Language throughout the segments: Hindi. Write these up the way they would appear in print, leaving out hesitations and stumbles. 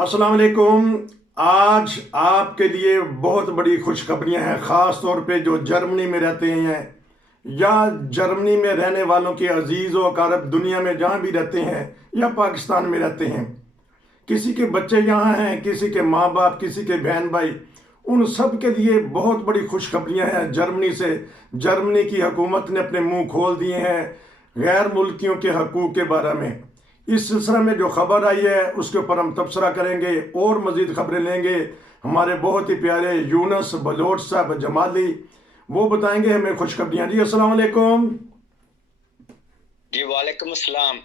अस्सलाम वालेकुम। आज आपके लिए बहुत बड़ी खुशखबरियां हैं, ख़ास तौर पे जो जर्मनी में रहते हैं या जर्मनी में रहने वालों के अजीज़ व अकारब दुनिया में जहाँ भी रहते हैं या पाकिस्तान में रहते हैं। किसी के बच्चे यहाँ हैं, किसी के माँ बाप, किसी के बहन भाई, उन सब के लिए बहुत बड़ी खुशखबरियां हैं जर्मनी से। जर्मनी की हुकूमत ने अपने मुंह खोल दिए हैं गैर मुल्कियों के हकूक़ के बारे में। इस सिलसिले में जो खबर आई है उसके ऊपर हम तबसरा करेंगे और मज़ीद खबरें लेंगे। हमारे बहुत ही प्यारे यूनस बलोच साहब जमाली वो बताएंगे हमें खुशखबरियां। जी अस्सलाम वालेकुम। जी वालेकुम अस्सलाम।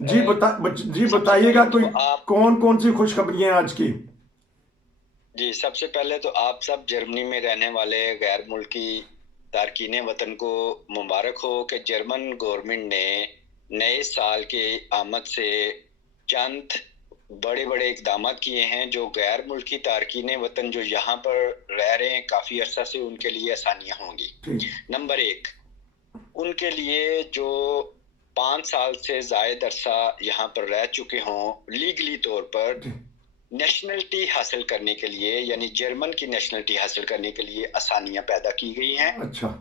जी सबसे बताइएगा पहले कोई तो आप कौन कौन सी खुशखबरियां हैं आज की। जी सबसे पहले तो आप सब जर्मनी में रहने वाले गैर मुल्की तारकीन वतन को मुबारक हो कि जर्मन गवर्नमेंट ने नए साल के आमद से चंद बड़े बड़े इकदाम किए हैं जो गैर मुल्की तारकीन वतन जो यहाँ पर रह रहे हैं काफ़ी अरसा से, उनके लिए आसानियाँ होंगी। नंबर एक, उनके लिए जो 5 साल से ज़ायद अरसा यहाँ पर रह चुके हों, लीगली तौर पर नेशनलिटी हासिल करने के लिए, यानी जर्मन की नेशनलिटी हासिल करने के लिए आसानियां पैदा की गई हैं। अच्छा।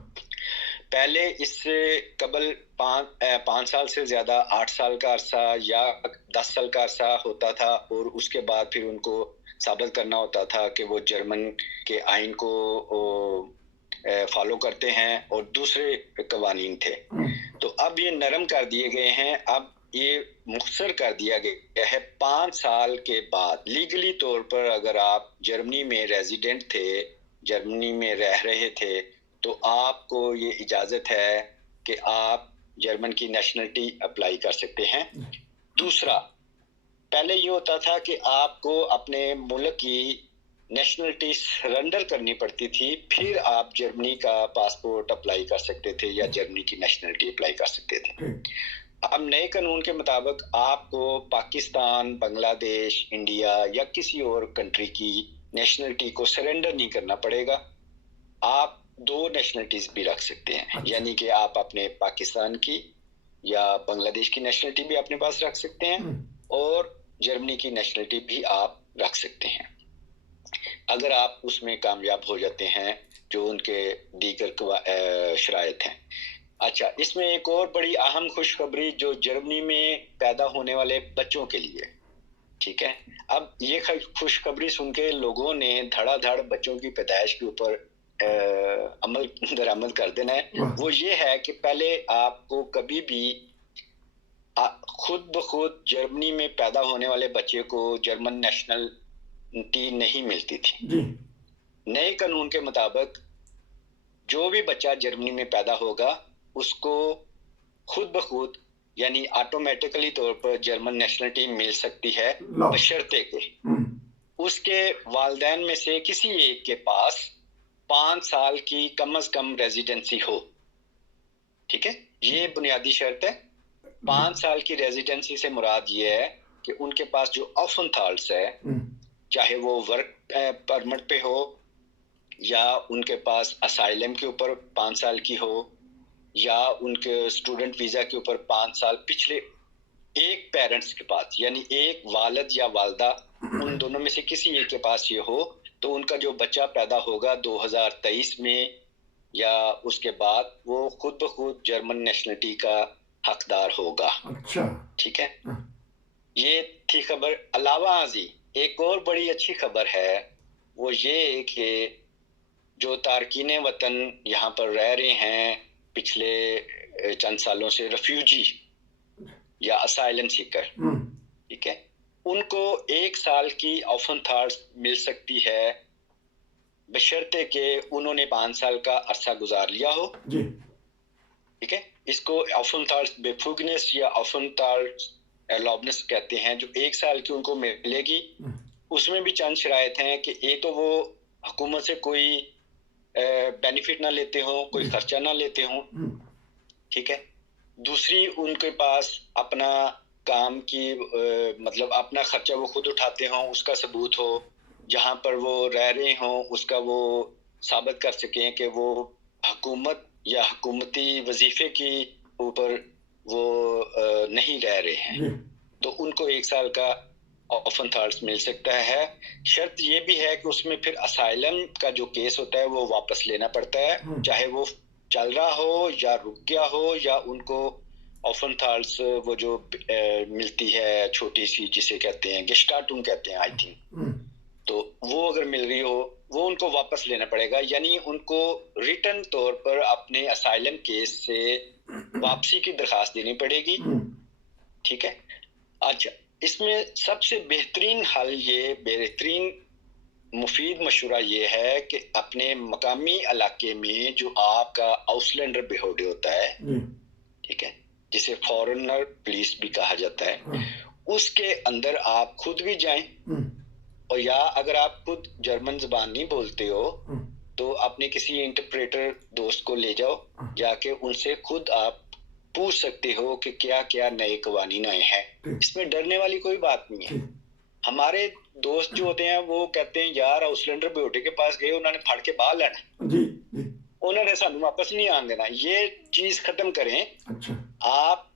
पहले इससे कबल 5 साल से ज़्यादा 8 साल का अरसा या 10 साल का अरसा होता था और उसके बाद फिर उनको साबित करना होता था कि वो जर्मन के आइन को फॉलो करते हैं और दूसरे कवानीन थे। तो अब ये नरम कर दिए गए हैं, अब ये मुख्तर कर दिया गया है 5 साल के बाद लीगली तौर पर अगर आप जर्मनी में रेजिडेंट थे, जर्मनी में रह रहे थे, तो आपको ये इजाज़त है कि आप जर्मन की नेशनलिटी अप्लाई कर सकते हैं। दूसरा, पहले ये होता था कि आपको अपने मुल्क की नेशनलिटी सरेंडर करनी पड़ती थी, फिर आप जर्मनी का पासपोर्ट अप्लाई कर सकते थे या जर्मनी की नेशनलिटी अप्लाई कर सकते थे। अब नए कानून के मुताबिक आपको पाकिस्तान, बांग्लादेश, इंडिया या किसी और कंट्री की नेशनलिटी को सरेंडर नहीं करना पड़ेगा। आप 2 नेशनलिटीज भी रख सकते हैं। अच्छा। यानी कि आप अपने पाकिस्तान की या बांग्लादेश की नेशनलिटी भी अपने पास रख सकते हैं और जर्मनी की नेशनलिटी भी आप रख सकते हैं अगर आप उसमें कामयाब हो जाते हैं जो उनके दीगर शराइत हैं। अच्छा, इसमें एक और बड़ी अहम खुशखबरी जो जर्मनी में पैदा होने वाले बच्चों के लिए, ठीक है। अब ये खुशखबरी सुन के लोगों ने धड़ाधड़ बच्चों की पैदाइश के ऊपर अमल दरामद कर देना है। वो ये है कि पहले आपको कभी भी खुद ब खुद जर्मनी में पैदा होने वाले बच्चे को जर्मन नेशनलिटी नहीं मिलती थी। नए कानून के मुताबिक जो भी बच्चा जर्मनी में पैदा होगा उसको खुद ब खुद यानी ऑटोमेटिकली तौर पर जर्मन नेशनलिटी मिल सकती है, बशर्ते के उसके वालिदैन में से किसी एक के पास 5 साल की कम से कम रेजिडेंसी हो। ठीक है, ये बुनियादी शर्त है। 5 साल की रेजिडेंसी से मुराद ये है कि उनके पास जो ऑफनथाल्स है, चाहे वो वर्क परमिट पे हो या उनके पास असाइलम के ऊपर 5 साल की हो या उनके स्टूडेंट वीज़ा के ऊपर 5 साल पिछले एक पेरेंट्स के पास, यानी एक वालिद या वालदा, उन दोनों में से किसी एक के पास ये हो, तो उनका जो बच्चा पैदा होगा 2023 में या उसके बाद वो खुद ब खुद जर्मन नेशनलिटी का हकदार होगा। अच्छा, ठीक है। ये थी खबर। अलावा हाजी एक और बड़ी अच्छी खबर है, वो ये कि जो तारकीन वतन यहाँ पर रह रहे हैं पिछले चंद सालों से, रेफ्यूजी या असाइलम सीकर, ठीक है, उनको 1 साल की ऑफनथाल्स मिल सकती है बशर्ते कि उन्होंने 5 साल का अरसा गुजार लिया हो। जी, ठीक है। इसको ऑफनथाल्स बेफुगनेस या ऑफनथाल्स एलॉबनेस कहते हैं, जो 1 साल की उनको मिलेगी। उसमें भी चंद शराइत हैं कि एक तो वो हुकूमत से कोई बेनिफिट ना लेते हो, कोई खर्चा ना लेते हो, ठीक है। दूसरी, उनके पास अपना काम की मतलब अपना खर्चा वो खुद उठाते हों, उसका सबूत हो, जहाँ पर वो रह रहे हों उसका वो साबित कर सकें कि वो हुकूमत या हुकूमती वजीफे की ऊपर वो नहीं रह रहे हैं, तो उनको 1 साल का ऑफनथार्ड्स मिल सकता है। शर्त ये भी है कि उसमें फिर असाइलम का जो केस होता है वो वापस लेना पड़ता है, चाहे वो चल रहा हो या रुक गया हो, या उनको ऑफनथार्ड्स वो जो मिलती है छोटी सी, जिसे कहते हैं गेस्टाटुम कहते हैं आई थिंक, तो वो अगर मिल रही हो वो उनको वापस लेना पड़ेगा, यानी उनको रिटर्न तौर पर अपने असाइलम केस से वापसी की दरखास्त देनी पड़ेगी। ठीक है। अच्छा, इसमें सबसे बेहतरीन हल, ये बेहतरीन मुफीद मशवरा ये है कि अपने मकामी इलाके में जो आपका आउसलैंडर बेहोडे होता है, ठीक है, जिसे फॉरेनर पुलिस भी कहा जाता है, उसके अंदर आप खुद भी जाएं, और या अगर आप खुद जर्मन जुबान नहीं बोलते हो तो अपने किसी इंटरप्रेटर दोस्त को ले जाओ, जाके उनसे खुद आप पूछ सकते हो कि क्या क्या नए कवानीन आए हैं। इसमें डरने वाली कोई बात नहीं है। हमारे दोस्त जो होते हैं वो कहते हैं यार आउसलैंडर बेहोडे के पास गए, उन्होंने फड़ के बाहर लेना जी, उन्होंने सानू वापस नहीं आने देना। ये चीज खत्म करें। अच्छा। आप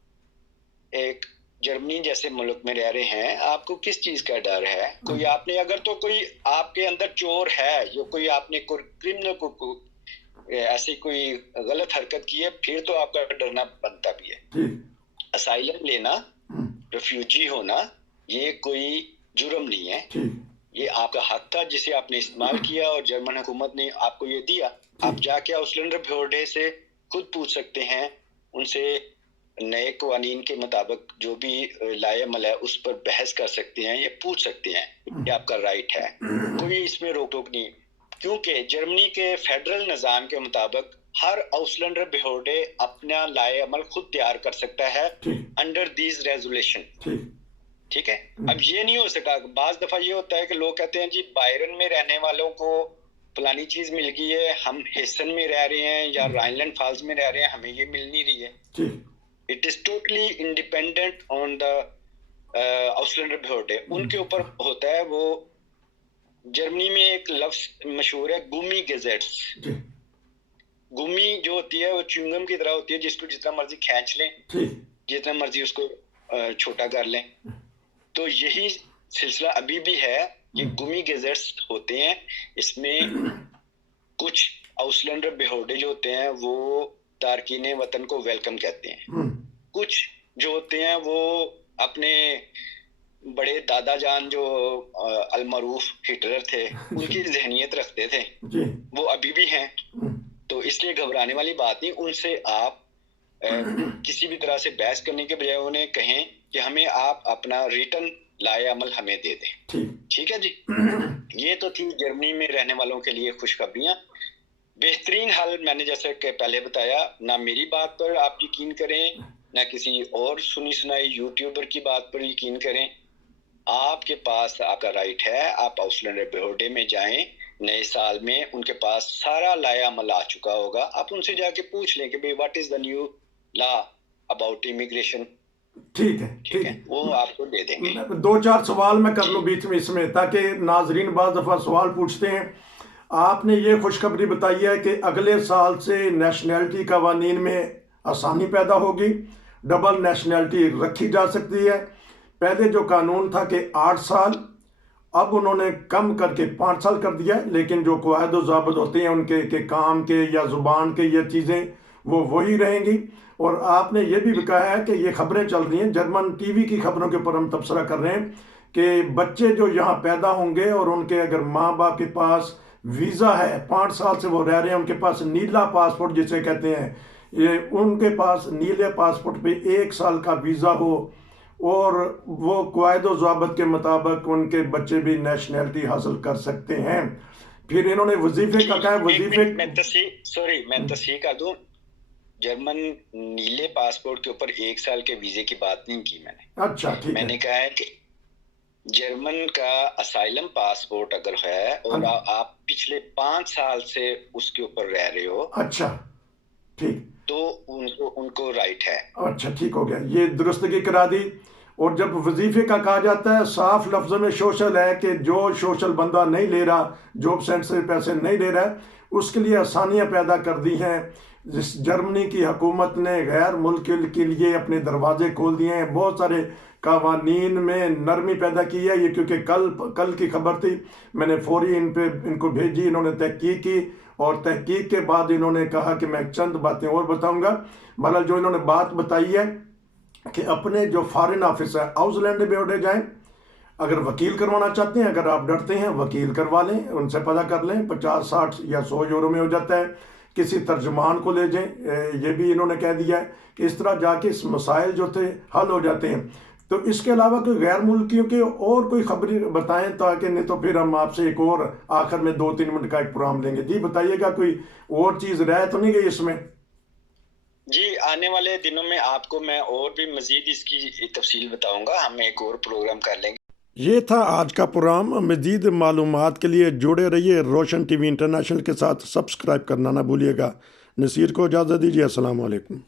एक जर्मनी जैसे मुल्क में रह रहे हैं, आपको किस चीज का डर है? कोई आपने अगर तो कोई आपके अंदर चोर है, या कोई आपने कोई क्रिमिनल को ऐसी कोई गलत हरकत की है, फिर तो आपका डरना बनता भी है। असाइलम लेना, रिफ्यूजी होना, ये कोई जुर्म नहीं है, ये आपका हक था जिसे आपने इस्तेमाल किया और जर्मन हुकूमत ने आपको ये दिया। आप जाके आउसलैंडर बेहोडे से खुद पूछ सकते हैं, उनसे नए कवानीन के मुताबिक जो भी लाएमल है उस पर बहस कर सकते हैं, ये पूछ सकते हैं, ये आपका राइट है, कोई इसमें रोक टोक नहीं। क्योंकि जर्मनी के फेडरल निज़ाम के मुताबिक हर आउसलैंडर बेहोडे अपना लाएमल खुद तैयार कर सकता है अंडर दीज रेजोल्यूशन। ठीक है। अब ये नहीं हो सका, बाज दफा ये होता है कि लोग कहते हैं जी बायरन में रहने वालों को फलानी चीज मिल गई है, हम हेसन में रह रहे हैं या राइनलैंड फॉल्स में रह रहे हैं, हमें ये मिल नहीं रही है। It is totally independent on the outlander बेहोडे, उनके ऊपर होता है। वो जर्मनी में एक लफ्ज मशहूर है, गुमी गेजेट्स। गुमी जो होती है वो च्युइंगम की तरह होती है, जिसको जितना मर्जी खींच लें, जितना मर्जी उसको छोटा कर लें। तो यही सिलसिला अभी भी है, ये गुमी गेजेट्स होते हैं। इसमें कुछ आउसलैंडर बेहोडे जो होते हैं वो तारकीने वतन को वेलकम कहते हैं, कुछ जो होते हैं वो अपने बड़े दादा जान जो अलमरूफ हिटलर थे उनकी जहनियत रखते थे, वो अभी भी हैं। तो इसलिए घबराने वाली बात नहीं। उनसे आप किसी भी तरह से बहस करने के बजाय उन्हें कहें कि हमें आप अपना रिटर्न लाए अमल हमें दे दें। ठीक है जी। ये तो थी जर्मनी में रहने वालों के लिए खुशखबरियां। बेहतरीन हाल मैंने जैसे कि पहले बताया, ना मेरी बात पर आप यकीन करें, ना किसी और सुनी सुनाई यूट्यूबर की बात पर यकीन करें। आपके पास आपका राइट है, आप आउसलैंडर बेहोडे में जाएं नए साल में, उनके पास सारा लाया अमल आ चुका होगा। आप उनसे जाके पूछ लें कि भाई what is the new law about immigration. ठीक है, वो आपको दे देंगे। 2-4 सवाल मैं कर लूँ बीच में इसमें, ताकि नाजरीन बाज़ दफ़ा सवाल पूछते हैं। आपने ये खुशखबरी बताई है कि अगले साल से नेशनैलिटी कवानीन में आसानी पैदा होगी, डबल नेशनैलिटी रखी जा सकती है। पहले जो कानून था कि 8 साल, अब उन्होंने कम करके 5 साल कर दिया, लेकिन जो क़वायद व ज़ाबित होते हैं उनके के काम के या ज़ुबान के ये चीज़ें वो वही रहेंगी। और आपने ये भी कहा है कि ये खबरें चल रही हैं, जर्मन टीवी की खबरों के ऊपर हम तबसरा कर रहे हैं कि बच्चे जो यहाँ पैदा होंगे और उनके अगर माँ बाप के पास वीज़ा है, 5 साल से वो रह रहे हैं, उनके पास नीला पासपोर्ट जिसे कहते हैं, ये उनके पास नीले पासपोर्ट पे 1 साल का वीज़ा हो और वो क़वायद व ज़ाबित के मुताबिक उनके बच्चे भी नेशनैलिटी हासिल कर सकते हैं। फिर इन्होंने वजीफे का कहा है, वजीफे मैं तस्हीह कर दूं, जर्मन नीले पासपोर्ट के ऊपर 1 साल के वीजे की बात नहीं की मैंने। अच्छा, ठीक है। मैंने कहा है कि जर्मन का असाइलम पासपोर्ट अगर है और आप पिछले 5 साल से उसके ऊपर रह रहे हो, अच्छा ठीक, तो उनको राइट है। अच्छा ठीक हो गया, ये दुरुस्तगी करा दी। और जब वजीफे का कहा जाता है, साफ लफ्ज़ों में सोशल है कि जो सोशल बंदा नहीं ले रहा, जॉब सेंटर से पैसे नहीं ले रहा है, उसके लिए आसानियां पैदा कर दी हैं। जिस जर्मनी की हुकूमत ने गैर मुल्क के लिए अपने दरवाजे खोल दिए हैं, बहुत सारे कवानीन में नरमी पैदा की है। ये क्योंकि कल की खबर थी, मैंने फौरी इनको भेजी, इन्होंने तहकीक की और तहकीक के बाद इन्होंने कहा कि मैं चंद बातें और बताऊंगा। बहरहाल जो इन्होंने बात बताई है कि अपने जो फॉरेन ऑफिस है आउसलैंड में उड़े जाएं, अगर वकील करवाना चाहते हैं, अगर आप डरते हैं वकील करवा लें, उनसे पता कर लें, 50, 60 या 100 यूरो में हो जाता है। किसी तर्जुमान को ले जाएं, ये भी इन्होंने कह दिया है कि इस तरह जाके इस मसाइल जो थे हल हो जाते हैं। तो इसके अलावा कोई गैर मुल्कियों के और कोई खबरें बताएं, ताकि नहीं तो फिर हम आपसे एक और आखिर में 2-3 मिनट का एक प्रोग्राम लेंगे। जी बताइएगा, कोई और चीज़ रह तो नहीं गई इसमें? जी, आने वाले दिनों में आपको मैं और भी मजीद इसकी तफसील बताऊंगा, हम एक और प्रोग्राम कर लेंगे। ये था आज का प्रोग्राम। मज़ीद मालूमात के लिए जुड़े रहिए रोशन टीवी इंटरनेशनल के साथ। सब्सक्राइब करना ना भूलिएगा। नसीर को इजाज़त दीजिए। अस्सलाम वालेकुम।